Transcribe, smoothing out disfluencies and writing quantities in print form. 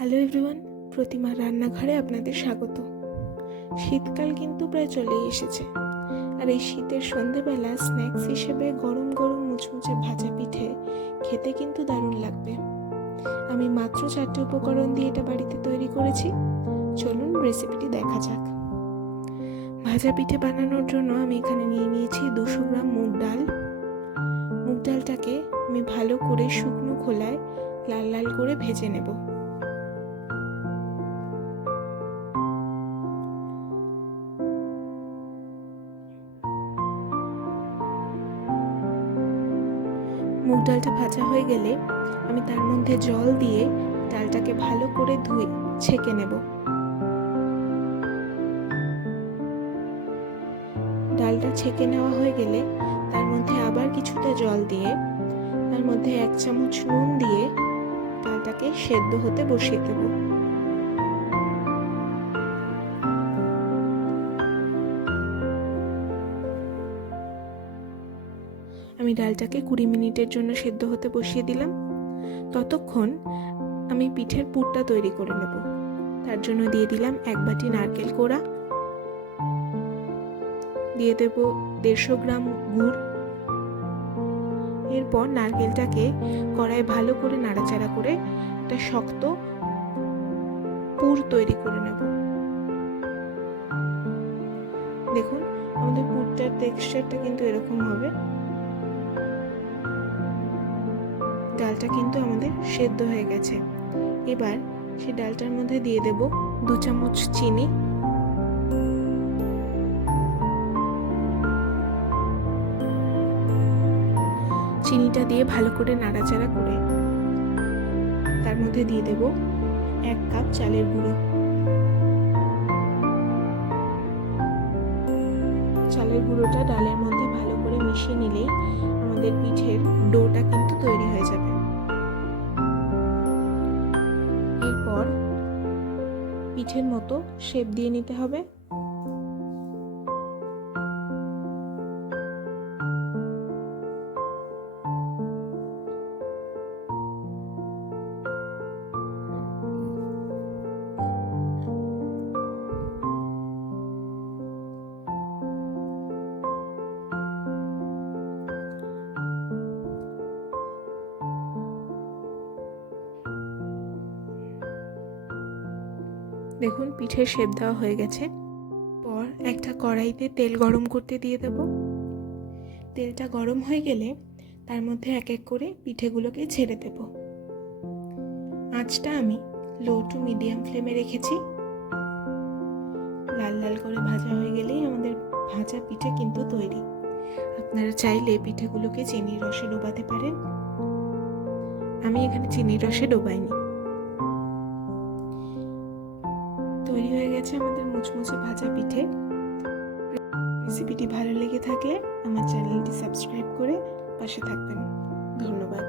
Hello everyone, প্রতিমার রান্নাঘরে আপনাদের স্বাগত। শীতকাল কিন্তু প্রায় চলেই এসেছে, আর এই শীতের সন্ধেবেলা স্ন্যাক্স হিসেবে গরম গরম মুচমুচে ভাজা পিঠে খেতে কিন্তু দারুণ লাগবে। আমি মাত্র 4টে উপকরণ দিয়ে এটা বাড়িতে তৈরি করেছি। চলুন রেসিপিটি দেখা যাক। ভাজা পিঠে বানানোর জন্য আমি এখানে নিয়ে নিয়েছি 200 গ্রাম মুগ ডাল। মুগ ডালটাকে আমি ভালো করে শুকনো খোলায় লাল লাল করে ভেজে নেব। মুগ ডালটা ভাজা হয়ে গেলে আমি তার মধ্যে জল দিয়ে ডালটাকে ভালো করে ধুয়ে ছেঁকে নেব। ডালটা ছেঁকে নেওয়া হয়ে গেলে তার মধ্যে আবার কিছুটা জল দিয়ে তার মধ্যে 1 চামচ নুন দিয়ে ডালটাকে সেদ্ধ হতে বসিয়ে দেব। আমি ডালটাকে 20 মিনিটের জন্য সেদ্ধ হতে বসিয়ে দিলাম। ততক্ষণ আমি পিঠের পুরটা তৈরি করে নেব। তার জন্য দিয়ে দিলাম 1 বাটি নারকেল কোড়া, দিয়ে দেব 150 গ্রাম গুড়। এরপর নারকেলটাকে কড়াই ভালো করে নাড়াচাড়া করে একটা শক্ত পুর তৈরি করে নেব। দেখুন, আমাদের পুরটার টেক্সচারটা কিন্তু এরকম হবে। ডালটা কিন্তু আমাদের সেদ্ধ হয়ে গেছে। এবার সেই ডালটার মধ্যে দিয়ে দেব 2 চামচ চিনি, চিনিটা দিয়ে ভালো করে নাড়াচাড়া করে তার মধ্যে দিয়ে দেব 1 কাপ চালের গুঁড়ো। চালের গুঁড়োটা ডালের মধ্যে ভালো করে মিশিয়ে নিলেই আমাদের পিঠের ডোটা কিন্তু তৈরি হয়ে যাবে। এরপর পিঠের মতো শেপ দিয়ে নিতে হবে। দেখুন, পিঠের শেপ দেওয়া হয়ে গেছে। পর একটা কড়াইতে তেল গরম করতে দিয়ে দেব। তেলটা গরম হয়ে গেলে তার মধ্যে এক এক করে পিঠেগুলোকে ছেড়ে দেব। আঁচটা আমি লো টু মিডিয়াম ফ্লেমে রেখেছি। লাল লাল করে ভাজা হয়ে গেলেই আমাদের ভাজা পিঠে কিন্তু তৈরি। আপনারা চাইলে পিঠেগুলোকে চিনির রসে ডোবাতে পারেন। আমি এখানে চিনির রসে ডোবাইনি। তৈরি হয়ে গেছে আমাদের মুচমুচে ভাজা পিঠে। রেসিপিটি ভালো লেগে থাকলে আমার চ্যানেলটি সাবস্ক্রাইব করে পাশে থাকবেন। ধন্যবাদ।